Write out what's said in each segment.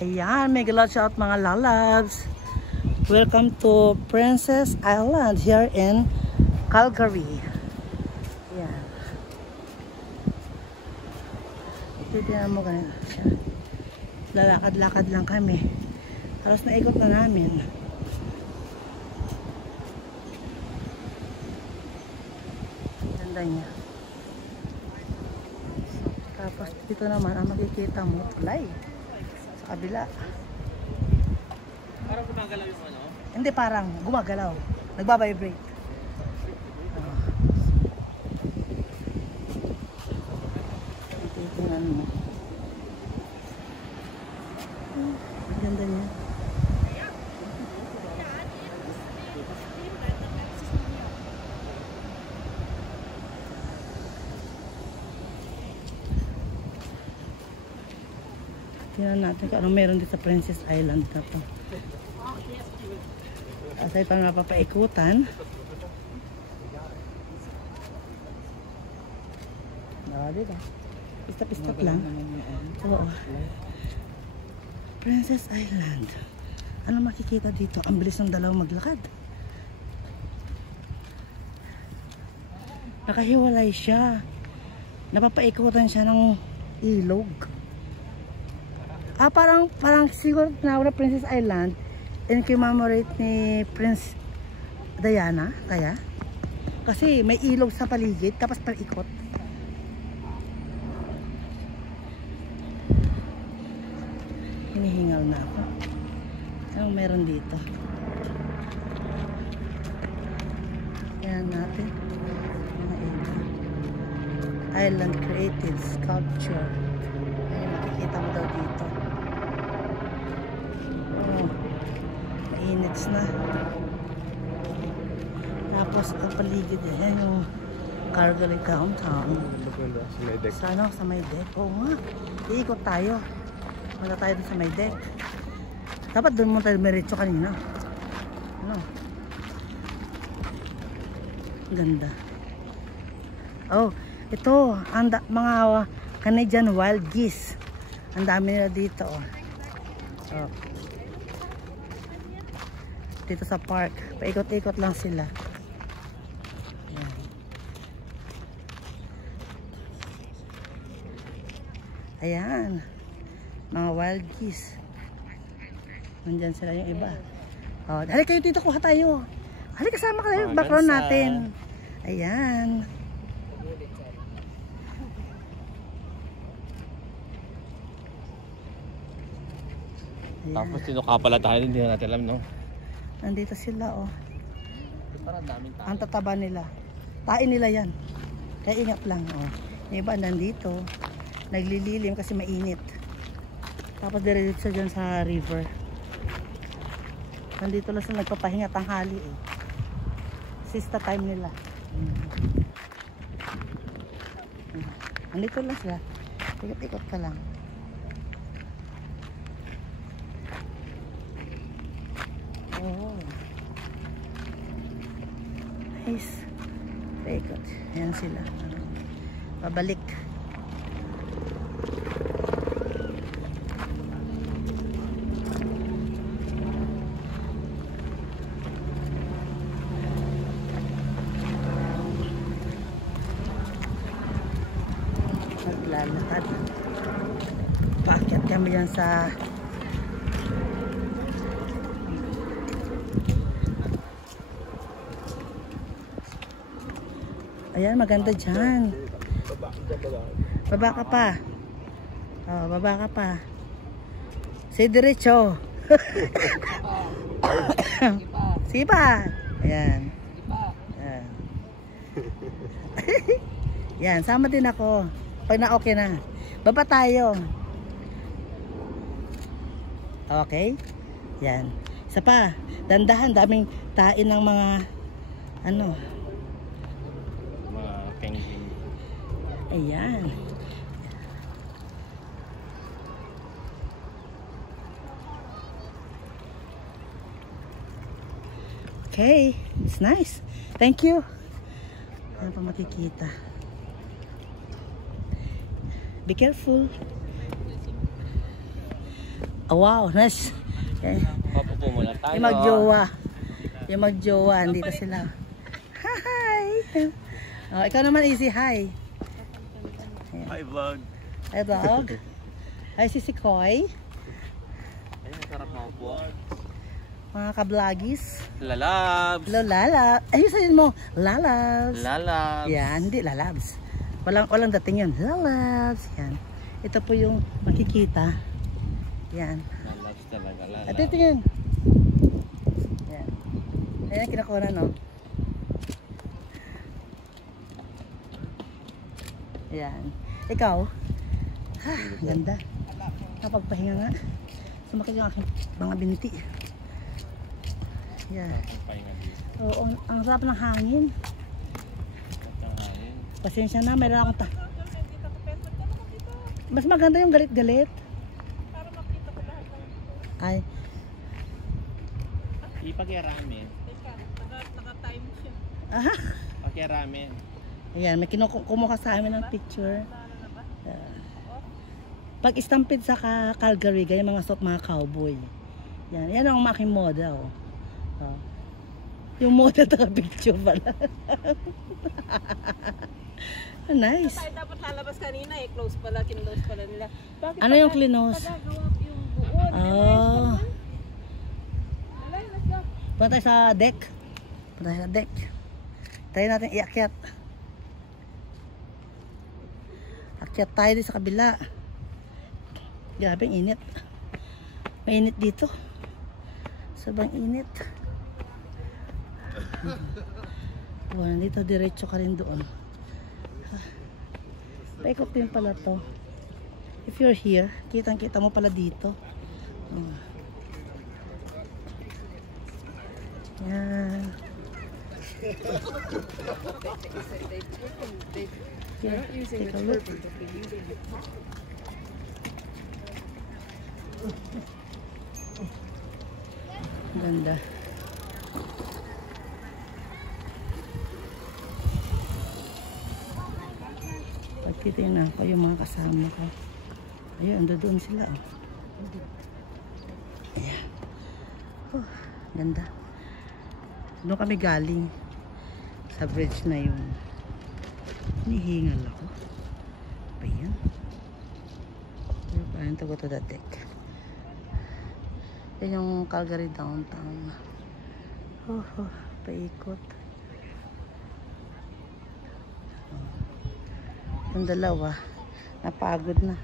Ayan, mega lot shout mga lalabs. Welcome to Princess Island here in Calgary. Ayan. Titignan mo ganun siya. Lalakad-lakad lang kami. Halos naikot na namin. Ganda niya. Tapos dito naman ang makikita mo, tulay. Sa kabila. Parang gumagalaw yung ano? Hindi, parang gumagalaw. Nagbabibrate. Titingnan mo. Ganda niya. Tingnan natin kung anong meron dito sa Princess Island na to. Asay pa napapaikutan. Diba? Pista-pista lang. Oo. Princess Island. Ano makikita dito? Ang bilis ng dalawang maglakad. Nakahiwalay siya. Napapaikutan siya ng ilog. Parang siguro na Princess Island in commemorate ni Prince Diana, kaya? Kasi may ilog sa paligid, tapos paikot. Hinihingal na ako. Anong meron dito? Yan natin. Island Creative Sculpture. Ay, makikita mo daw dito. Mainit na. Tapos ang paligid yan yung Calgary downtown. Sa ano? Sa may deck. Oo nga. Iikot tayo. Wala tayo dun sa may deck. Dapat dun mo tayo meritso kanina. Ano? Ganda. Oh, ito. Mga Canadian wild geese. Ang dami nila dito. Oh. Dito sa park. Paikot-ikot lang sila. Ayan. Mga wild geese. Nandyan sila yung iba. Oh, halika kayo dito, kuha tayo. Halika, kasama ka tayo. Background natin. Ayan. Tapos sinuka pala tayo, hindi na natin alam, no? Nandito sila, oh. Parang daming tao. Ang tataba nila. Tain nila yan. Kaya ingat lang, oh. Yung iba nandito. Naglililim kasi mainit. Tapos diretso dyan sa river. Nandito lang sila nagpapahinga tanghali, eh. Sista time nila. Nandito lang sila. Ikot-ikot ka lang. Oh. Nice. Paikot. Ayan sila. Pabalik. Naglalakad. Paakyat kami yan sa ayan, maganda dyan. Baba ka pa. Oh, baba ka pa. Say diretso. Sige pa. Ayan. Ayan. Yan, sama din ako. Pag na okay na. Baba tayo. Okay? Yan. Isa pa. Dandahan, daming tain ng mga ano. Ayan. Okay. It's nice. Thank you. Ano pa makikita? Be careful. Oh, wow, nice. Yan. Papupo muna tayo. Yung magjowa, andito sila. Hi! Oh, ikaw naman, easy, hi. Hi vlog. Hi, vlog. Hi, si Koy. Ayun, sarap mga po. Mga ka-vloggies. Lalabs. Hello, Lala. Ayun, sabihin mo, Lalabs. Lalabs. Yan, hindi, Lalabs. Walang dating yun. Lalabs. Yan. Ito po yung makikita. Yan. Lalabs talaga. Lalabs. At ito yun. Yan. Ayan, kinakuha na, no? Yan. Ikaw? Ha, ganda. Napagpahinga nga. Sumakit yung aking mga binti. Yan. Pahinga dito. Oo, ang sarap ng hangin. Pasensya na, mayroon akong mas maganda yung galit-galit. Para makita ko lahat ng Ay, Ipag-ramen. teka, naka-time siya. aha. Pag-ramen. Ayan, may kumuha sa amin ng picture. Pag stampede sa Calgary, ganyan mga suot mga cowboy. Yan ang aking moda. Oh. Oh. Yung moda taka picture pala. Nice. Tayo dapat lalabas kanina eh, close pala, kinlose pala nila. Bakit Ano yung close? Padagawa yung buon. Oh. Alay, let's go. Punta tayo sa deck. Punta tayo sa deck. Tayo natin iakyat. Akyat tayo dito sa kabila. Grabe ang init. Mainit dito. Sobrang init. Oh, nandito diretso ka rin doon. Paikot din pala to. If you're here, kitang-kita mo pala dito. Oh. Yan. Here, take a look. Ganda. Pagtitingnan ko yung mga kasama ko. Ayun, ando doon sila. Oh. Ayan. Oh, ganda. Doon kami galing sa bridge na yun. Hinihingal ako. Ayan. Paano to go to the deck? Yan yung Calgary downtown. Oh, paikot. Yung dalawa, napagod na.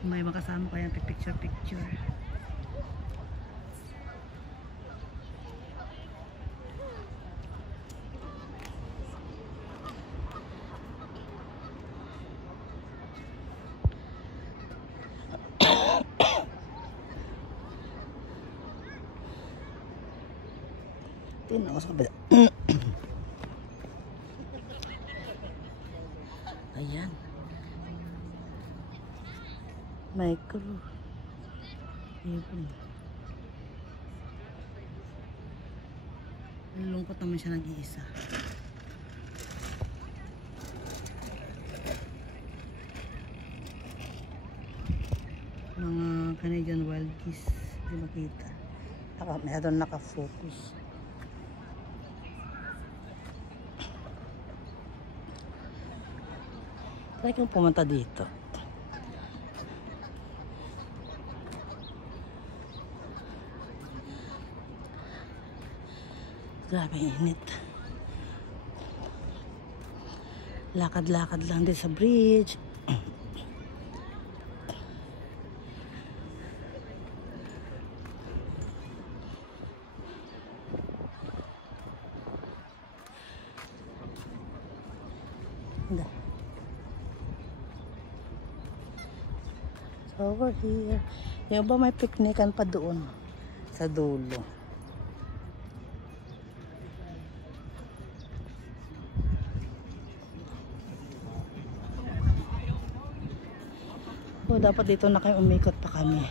May makasama pa yan, picture. Tingnan ako sa kabila. Ayan. Micro. Ibon. Nalungkot naman siya nag-iisa. Mga Canadian wild geese. Hindi makita. Meron naka-focus. Try kong pumunta dito. Grabe init. Lakad-lakad lang din sa bridge. Ganda. Over here. Yung ba may picnican pa doon sa dulo. Oh, dapat dito na kayo umikot pa kami.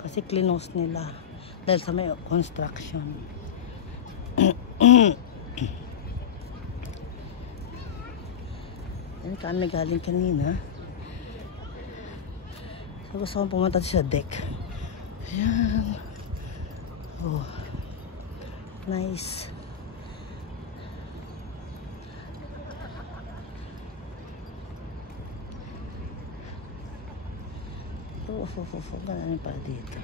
Kasi close nila dahil sa may construction. kami galing kanina. So, gusto kong pumunta sa deck. Ayan. Oh. Nice. Ganun pa dito.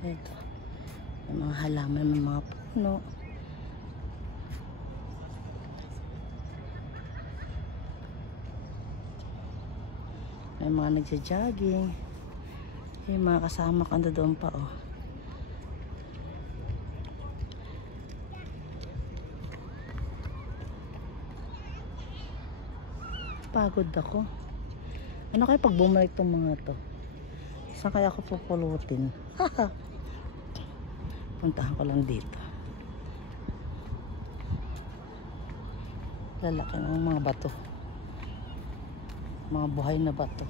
Ito. May mga halaman, may mga puno. May mga nagja-jogging. Yung mga kasama ko doon pa, oh. Pagod ako. Ano kaya pag bumalik tong mga to? Saan kaya ako pupulutin? Haha. Puntahan ko lang dito. Lalaki ng mga bato. Mga buhay na bato.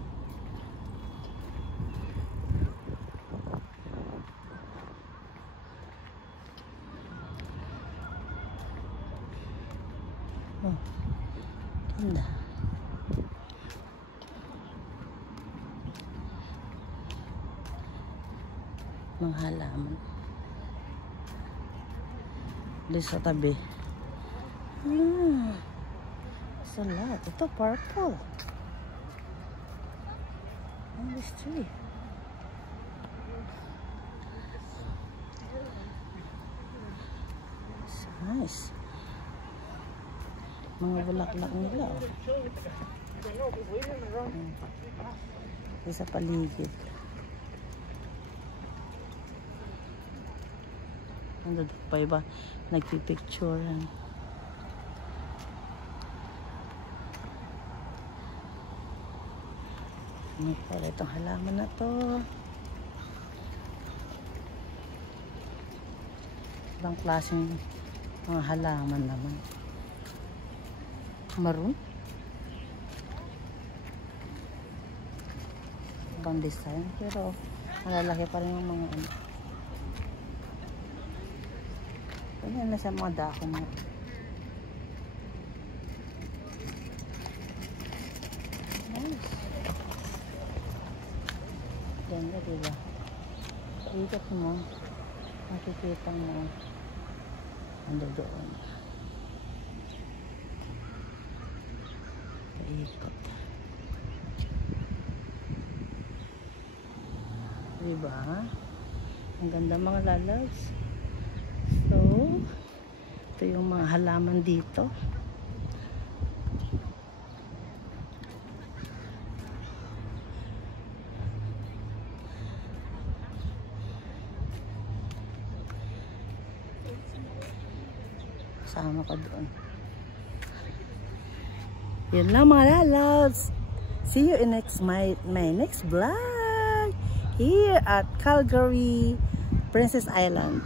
Oh. Ganda. Mga halaman. Dito sa tabi. It's a lot. Ito purple. On this tree. It's nice. Mga bulaklak nila. Sa paligid. Ano pa iba? Nagpipicturean. Ano pala itong halaman na to? Ibang klaseng mga halaman naman. Maroon. Ibang design. Pero malalaki pa rin yung mga ano. Ganyan na sa mga dako mo. Nice. Ganda, diba? Ikot mo. Makikita mo. Ando doon. Ikot. Diba? Ang ganda mga lalabs. So, ito yung mga halaman dito. Kasama ko doon. Yun lang mga lalabs. See you in my next vlog here at Calgary, Princess Island.